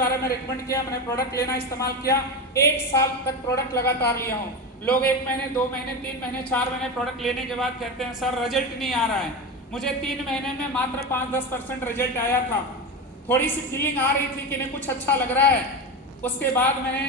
बारे में रिकमेंड किया, मैंने प्रोडक्ट लेना इस्तेमाल किया, 1 साल तक प्रोडक्ट लगातार लिया हूँ। लोग 1 महीने, 2 महीने, 3 महीने, 4 महीने प्रोडक्ट लेने के बाद कहते हैं सर रिजल्ट नहीं आ रहा है। मुझे 3 महीने में मात्र 5-10% रिजल्ट आया था। थोड़ी सी फीलिंग आ रही थी कि नहीं कुछ अच्छा लग रहा है। उसके बाद मैंने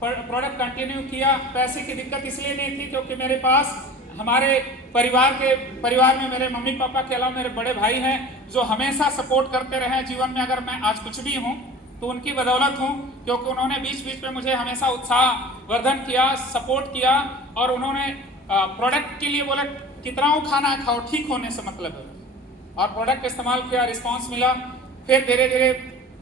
प्रोडक्ट कंटिन्यू किया। पैसे की दिक्कत इसलिए नहीं थी क्योंकि मेरे पास हमारे परिवार में मेरे मम्मी पापा के अलावा मेरे बड़े भाई हैं जो हमेशा सपोर्ट करते रहे जीवन में। अगर मैं आज कुछ भी हूँ तो उनकी बदौलत हूँ, क्योंकि उन्होंने बीच बीच में मुझे हमेशा उत्साहवर्धन किया, सपोर्ट किया, और उन्होंने प्रोडक्ट के लिए बोला कितना वो खाना खाओ, ठीक होने से मतलब है। और प्रोडक्ट इस्तेमाल किया, रिस्पॉन्स मिला। फिर धीरे धीरे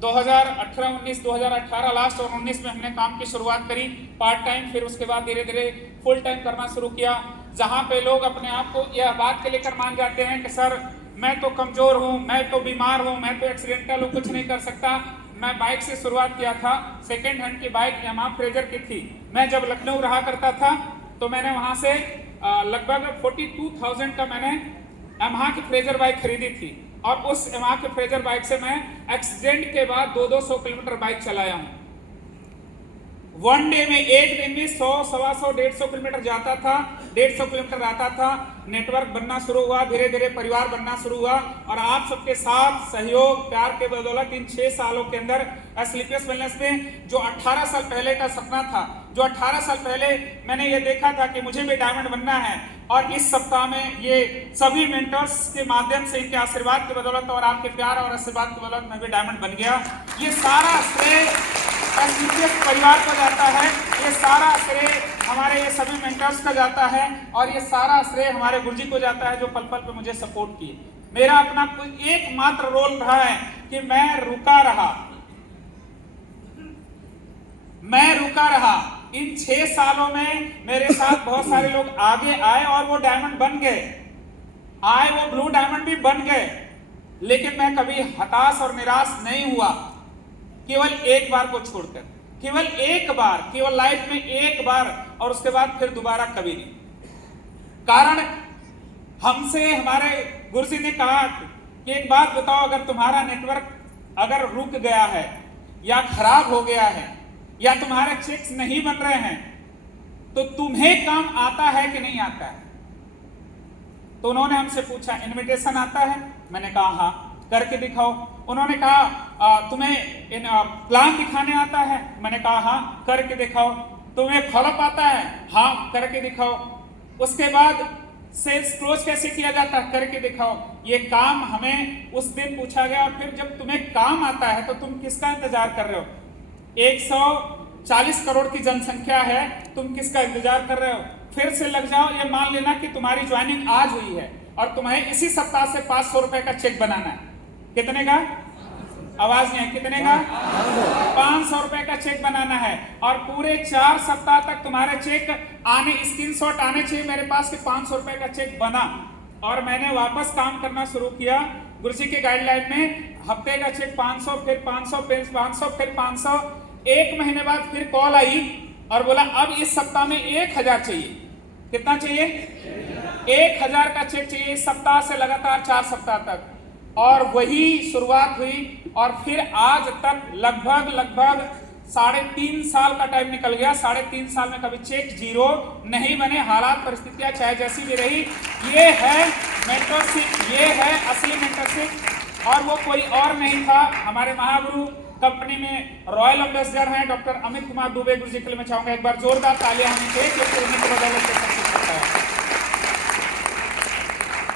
2018 लास्ट और 19 में हमने काम की शुरुआत करी पार्ट टाइम। फिर उसके बाद धीरे धीरे फुल टाइम करना शुरू किया, जहां पे लोग अपने आप को यह बात के लेकर मान जाते हैं कि सर मैं तो कमजोर हूं, मैं तो बीमार हूं, मैं तो एक्सीडेंटल हूं, कुछ नहीं कर सकता। मैं बाइक से शुरुआत किया था, सेकेंड हैंड की बाइक यामाहा फ्रेजर की थी। मैं जब लखनऊ रहा करता था तो मैंने वहां से लगभग 42,000 का मैंने यामाहा की फ्रेजर बाइक खरीदी थी, और उस यामाहा के फ्रेजर बाइक से मैं एक्सीडेंट के बाद 200 किलोमीटर बाइक चलाया हूं। वन डे में, एक दिन में 100, 125, 150 किलोमीटर जाता था, 150 किलोमीटर आता था। नेटवर्क बनना शुरू हुआ, धीरे धीरे परिवार बनना शुरू हुआ, और आप सबके साथ सहयोग प्यार के बदौलत इन 6 सालों के अंदर स्लीपलेस वेलनेस में जो 18 साल पहले का सपना था, जो 18 साल पहले मैंने ये देखा था कि मुझे भी डायमंड बनना है, और इस सप्ताह में ये सभी मेंटर्स के माध्यम से, इनके आशीर्वाद की बदौलत और आपके प्यार और आशीर्वाद की बदौलत मैं भी डायमंड बन गया। ये सारा श्रेय परिवार को जाता है, ये सारा श्रेय हमारे ये सभी मेंटर्स का जाता है, और ये सारा श्रेय हमारे गुरुजी को जाता है जो पल पल पे मुझे सपोर्ट किए। मेरा अपना एकमात्र रोल रहा है कि मैं रुका रहा। इन 6 सालों में मेरे साथ बहुत सारे लोग आगे आए और वो डायमंड बन गए, वो ब्लू डायमंड भी बन गए, लेकिन मैं कभी हताश और निराश नहीं हुआ। केवल एक बार को छोड़कर, केवल एक बार, केवल लाइफ में एक बार, और उसके बाद फिर दोबारा कभी नहीं। कारण हमसे हमारे गुरुजी ने कहा कि एक बात बताओ, अगर तुम्हारा नेटवर्क अगर रुक गया है या खराब हो गया है या तुम्हारे चेक्स नहीं बन रहे हैं तो तुम्हें काम आता है कि नहीं आता है? तो उन्होंने हमसे पूछा इनविटेशन आता है? मैंने कहा हाँ। करके दिखाओ। उन्होंने कहा तुम्हें इन प्लान दिखाने आता है? मैंने कहा हाँ। करके दिखाओ। तुम्हें फॉलोअप आता है? हाँ। करके दिखाओ। उसके बाद सेल्स क्लोज कैसे किया जाता है? करके दिखाओ। ये काम हमें उस दिन पूछा गया, और फिर जब तुम्हें काम आता है तो तुम किसका इंतजार कर रहे हो? 140 करोड़ की जनसंख्या है, तुम किसका इंतजार कर रहे हो? फिर से लग जाओ। ये मान लेना कि तुम्हारी ज्वाइनिंग आज हुई है और तुम्हें इसी सप्ताह से 500 रुपए का चेक बनाना है। कितने का? आवाज नहीं है। कितने का? 500 रुपए का चेक बनाना है, और पूरे 4 सप्ताह तक तुम्हारे चेक आने, स्क्रीनशॉट आने चाहिए मेरे पास कि 500 रुपए का चेक बना। और मैंने वापस काम करना शुरू किया गुरुजी के गाइडलाइन में। हफ्ते का चेक 500, फिर 500, फिर 500, फिर 500। 1 महीने बाद फिर कॉल आई और बोला अब इस सप्ताह में 1000 चाहिए। कितना चाहिए? 1000 का चेक चाहिए इस सप्ताह से लगातार 4 सप्ताह तक। और वही शुरुआत हुई, और फिर आज तक लगभग 3.5 साल का टाइम निकल गया। 3.5 साल में कभी चेक जीरो नहीं बने। हालात परिस्थितियां चाहे जैसी भी रही, ये है मेंटरशिप, ये है असली मेंटरशिप। और वो कोई और नहीं था, हमारे महागुरु कंपनी में रॉयल एम्बेसडर हैं डॉक्टर अमित कुमार दुबे। गुरुजी के लिए मैं चाहूंगा एक बार जोरदार तालियां होनी चाहिए, क्योंकि उन्हीं की बदौलत से सब कुछ होता है।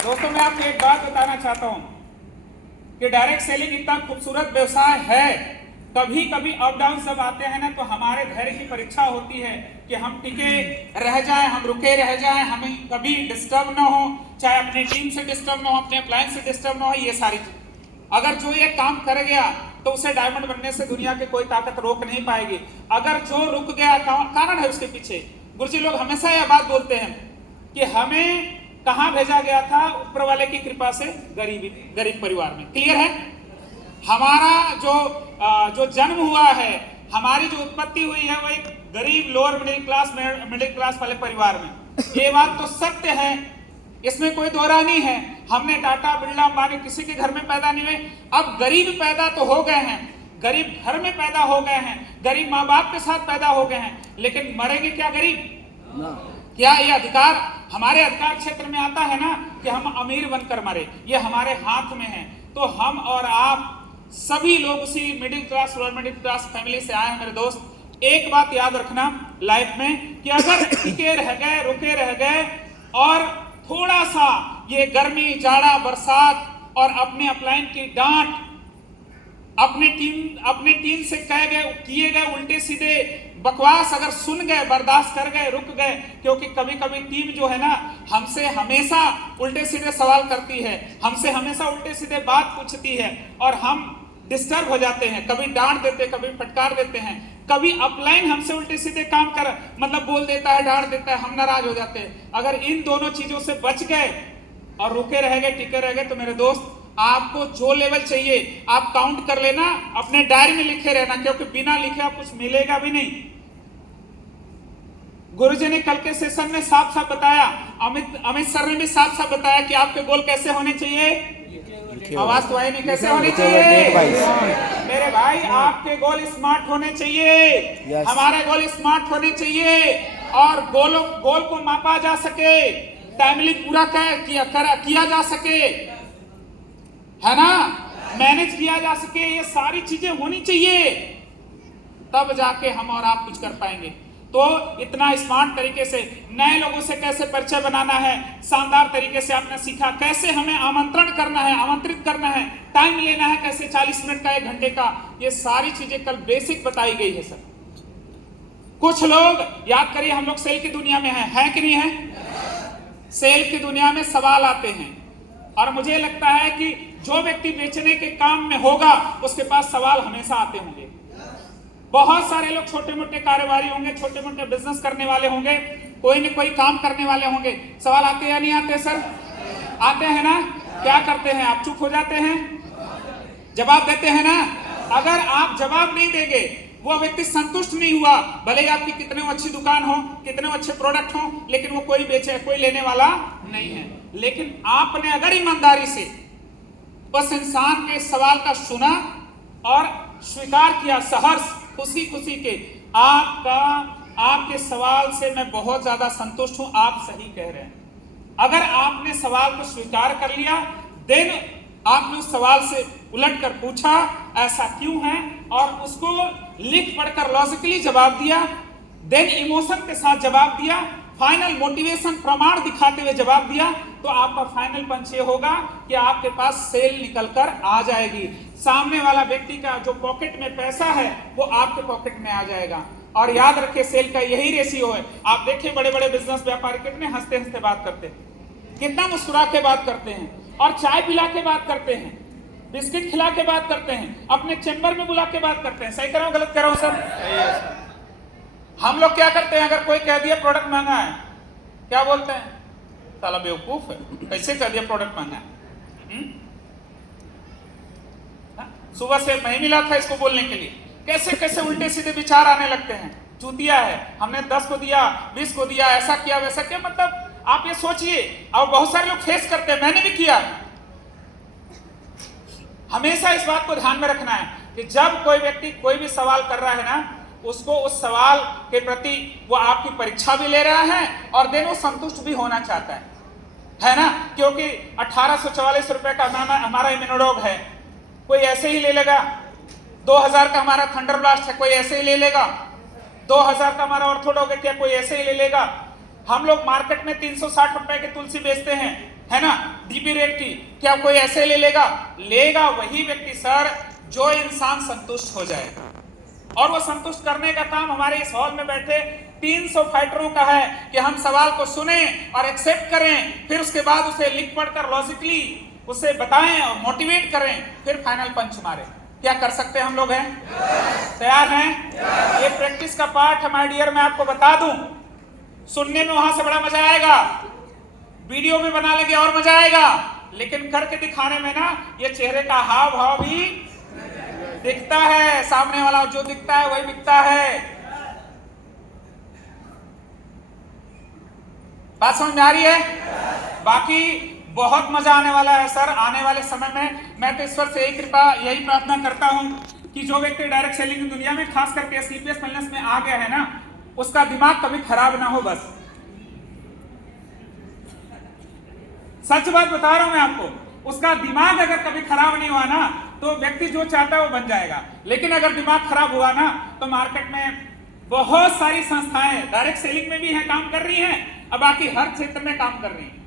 दोस्तों मैं आपको एक बात बताना चाहता हूं कि डायरेक्ट सेलिंग इतना खूबसूरत व्यवसाय है। कभी कभी अप डाउन सब आते हैं ना, तो हमारे धैर्य की परीक्षा होती है कि हम टिके रह जाएं, हम रुके रह जाएं, हमें कभी डिस्टर्ब ना हो, चाहे अपनी टीम से डिस्टर्ब ना हो, अपने क्लाइंट से डिस्टर्ब ना हो। ये सारी अगर जो ये काम कर गया तो उसे डायमंड बनने से दुनिया की कोई ताकत रोक नहीं पाएगी। अगर जो रुक गया, कारण है उसके पीछे। गुरुजी लोग हमेशा यह बात बोलते हैं कि हमें कहां भेजा गया था? ऊपर वाले की कृपा से गरीब परिवार में। क्लियर है? हमारा जो जन्म हुआ है, हमारी जो उत्पत्ति हुई है, वो एक गरीब लोअर मिडिल क्लास वाले परिवार में। ये बात तो सत्य है, इसमें कोई दोहरा नहीं है। हमने टाटा, बिरला, अंबानी किसी के घर में पैदा नहीं हुए। अब गरीब पैदा तो हो गए हैं, गरीब घर में पैदा हो गए हैं, गरीब माँ बाप के साथ पैदा हो गए हैं, लेकिन मरेंगे क्या गरीब ना। क्या ये अधिकार हमारे अधिकार क्षेत्र में आता है ना कि हम अमीर बनकर मरे? ये हमारे हाथ में है। तो हम और आप सभी लोग उसी middle class, lower middle class family से आए हैं मेरे दोस्त। एक बात याद रखना लाइफ में कि अगर टिके रह गए, रुके रह गए और थोड़ा सा ये गर्मी, जाड़ा, बरसात और अपने अपलाइन की डांट, अपने टीम से किए गए उल्टे सीधे बकवास अगर सुन गए, बर्दाश्त कर गए, रुक गए, क्योंकि कभी कभी टीम जो है ना हमसे हमेशा उल्टे सीधे सवाल करती है, हमसे हमेशा उल्टे सीधे बात पूछती है और हम डिस्टर्ब हो जाते हैं। कभी डांट देते, कभी फटकार देते हैं, कभी अपलाइन हमसे उल्टे सीधे काम कर मतलब बोल देता है, डांट देता है, हम नाराज हो जाते हैं। अगर इन दोनों चीजों से बच गए और रुके रह गए, टिके रह गए, तो मेरे दोस्त आपको जो लेवल चाहिए आप काउंट कर लेना, अपने डायरी में लिखे रहना, क्योंकि बिना लिखे आप कुछ मिलेगा भी नहीं। गुरुजी ने कल के सेशन में साफ साफ बताया, अमित सर ने भी साफ साफ बताया कि आपके गोल कैसे होने चाहिए। आवाज तो आई नहीं, कैसे होने चाहिए मेरे भाई? आपके गोल स्मार्ट होने चाहिए, हमारे गोल स्मार्ट होने चाहिए और गोल को मापा जा सके, टाइमली पूरा किया जा सके, है ना, मैनेज किया जा सके। ये सारी चीजें होनी चाहिए, तब जाके हम और आप कुछ कर पाएंगे। तो इतना स्मार्ट तरीके से नए लोगों से कैसे परिचय बनाना है, शानदार तरीके से आपने सीखा, कैसे हमें आमंत्रण करना है, आमंत्रित करना है, टाइम लेना है कैसे, 40 मिनट का, 1 घंटे का, ये सारी चीजें कल बेसिक बताई गई है सर। कुछ लोग याद करिए, हम लोग सेल की दुनिया में है कि नहीं है? सेल की दुनिया में सवाल आते हैं और मुझे लगता है कि जो व्यक्ति बेचने के काम में होगा उसके पास सवाल हमेशा आते होंगे। बहुत सारे लोग छोटे मोटे कारोबारी होंगे, छोटे मोटे बिजनेस करने वाले होंगे, कोई न कोई काम करने वाले होंगे। सवाल आते या नहीं आते सर? आते हैं ना? क्या करते हैं आप? चुप हो जाते हैं, जवाब देते हैं ना? अगर आप जवाब नहीं देंगे, वो व्यक्ति संतुष्ट नहीं हुआ, भले ही आपकी कितने अच्छी दुकान हो, कितने अच्छे प्रोडक्ट हो, लेकिन वो कोई बेचे, कोई लेने वाला नहीं है। लेकिन आपने अगर ईमानदारी से उस इंसान के सवाल का सुना और स्वीकार किया, सहर्ष खुशी खुशी के, आपके सवाल से मैं बहुत ज्यादा संतुष्ट हूं, आप सही कह रहे हैं। अगर आपने सवाल को स्वीकार कर लिया, देन आपने उस सवाल से उलट कर पूछा ऐसा क्यों है, और उसको लिख पढ़कर लॉजिकली जवाब दिया, देन इमोशन के साथ जवाब दिया, फाइनल मोटिवेशन प्रमाण दिखाते हुए जवाब दिया, तो आपका फाइनल पंच ये होगा कि आपके पास सेल निकल कर आ जाएगी। सामने वाला व्यक्ति का जो पॉकेट में पैसा है वो आपके पॉकेट में आ जाएगा। और याद रखिए, सेल का यही रेशियो है। आप देखिए बड़े बड़े बिजनेस व्यापारी कितने हंसते हंसते बात करते हैं, कितना मुस्कुरा के बात करते हैं, और चाय पिला के बात करते हैं, बिस्किट खिला के बात करते हैं, अपने चैम्बर में बुला के बात करते हैं। सही कर रहा हूं, गलत कर रहा हूं सर? हम लोग क्या करते हैं, अगर कोई कह दिया प्रोडक्ट महंगा है, क्या बोलते हैं? साला बेवकूफ है, कैसे कह दिया प्रोडक्ट महंगा है? सुबह से नहीं मिला था इसको बोलने के लिए, कैसे कैसे उल्टे सीधे विचार आने लगते हैं। चूतिया है, हमने 10 को दिया, 20 को दिया, ऐसा किया वैसा किया। मतलब आप ये सोचिए, और बहुत सारे लोग फेस करते हैं, मैंने भी किया। हमेशा इस बात को ध्यान में रखना है कि जब कोई व्यक्ति कोई भी सवाल कर रहा है ना, उसको उस सवाल के प्रति वो आपकी परीक्षा भी ले रहा है और देन वो संतुष्ट भी होना चाहता है ना? क्योंकि 1844 रुपए का हमारा इम्यूनोडॉग है, कोई ऐसे ही ले लेगा। 2000 का हमारा थंडर ब्लास्ट है, कोई ऐसे ही ले लेगा। 2000 का हमारा ऑर्थोडॉग है, क्या कोई ऐसे ही ले लेगा? हम लोग मार्केट में 360 रुपए की तुलसी बेचते हैं, है ना, डीपी रेट की, क्या कोई ऐसे ले लेगा? लेगा वही व्यक्ति सर जो इंसान संतुष्ट हो जाएगा। और वो संतुष्ट करने का काम हमारे इस हॉल में बैठे 300 फाइटरों का है कि हम सवाल को सुने और एक्सेप्ट करें, फिर उसके बाद उसे लिख पढ़कर लॉजिकली उसे बताएं और मोटिवेट करें, फिर फाइनल पंच मारें। क्या कर सकते हैं हम लोग? हैं तैयार हैं? ये प्रैक्टिस का पार्ट है माय डियर, मैं आपको बता दूं। सुनने में वहां से बड़ा मजा आएगा, वीडियो में बना लेंगे और मजा आएगा, लेकिन करके दिखाने में ना ये चेहरे का हाव भाव भी दिखता है, सामने वाला जो दिखता है वही दिखता है। बात समझ में आ रही है? बाकी बहुत मजा आने वाला है सर आने वाले समय में। मैं तो ईश्वर से यही प्रार्थना करता हूं कि जो व्यक्ति डायरेक्ट सेलिंग की दुनिया में खास करके स्लीपलेस इलनेस में आ गया है ना, उसका दिमाग कभी खराब ना हो। बस सच बात बता रहा हूं मैं आपको, उसका दिमाग अगर कभी खराब नहीं हुआ ना तो व्यक्ति जो चाहता है वो बन जाएगा। लेकिन अगर दिमाग खराब हुआ ना तो मार्केट में बहुत सारी संस्थाएं डायरेक्ट सेलिंग में भी हैं, काम कर रही हैं, और बाकी हर क्षेत्र में काम कर रही हैं।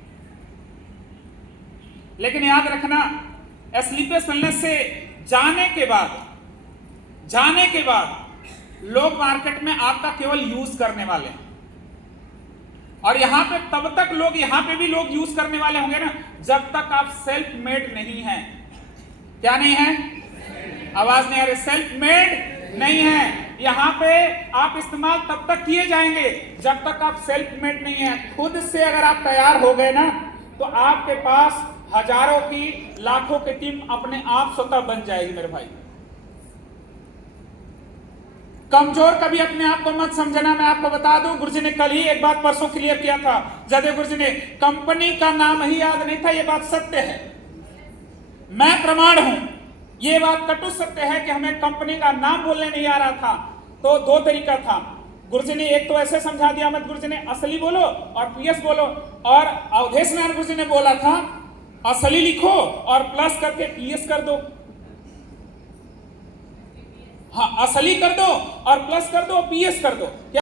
लेकिन याद रखना, स्लीपलेस इलनेस से जाने के बाद लोग मार्केट में आपका केवल यूज करने वाले हैं। और यहां पे तब तक लोग, यहां पे भी लोग यूज करने वाले होंगे ना जब तक आप सेल्फ मेड नहीं है। क्या नहीं है? आवाज नहीं आ रही? सेल्फ मेड नहीं है। यहां पे आप इस्तेमाल तब तक किए जाएंगे जब तक आप सेल्फ मेड नहीं है। खुद से अगर आप तैयार हो गए ना तो आपके पास हजारों की, लाखों की टीम अपने आप स्वतः बन जाएगी मेरे भाई। कमजोर कभी अपने आप को मत समझना। मैं आपको बता दूं, गुरुजी ने कल ही एक बात परसों क्लियर किया था, जदे गुरुजी ने कंपनी का नाम ही याद नहीं था। यह बात सत्य है, मैं प्रमाण हूं। यह बात कटु सत्य है कि हमें कंपनी का नाम बोलने नहीं आ रहा था। तो दो तरीका था, गुरुजी ने एक तो ऐसे समझा दिया, मत गुरुजी ने असली बोलो और पीएस बोलो। और अवधेश नारायण गुरुजी ने बोला था असली लिखो और प्लस करके पीएस कर दो। हाँ, असली कर दो और प्लस कर दो, पीएस कर दो।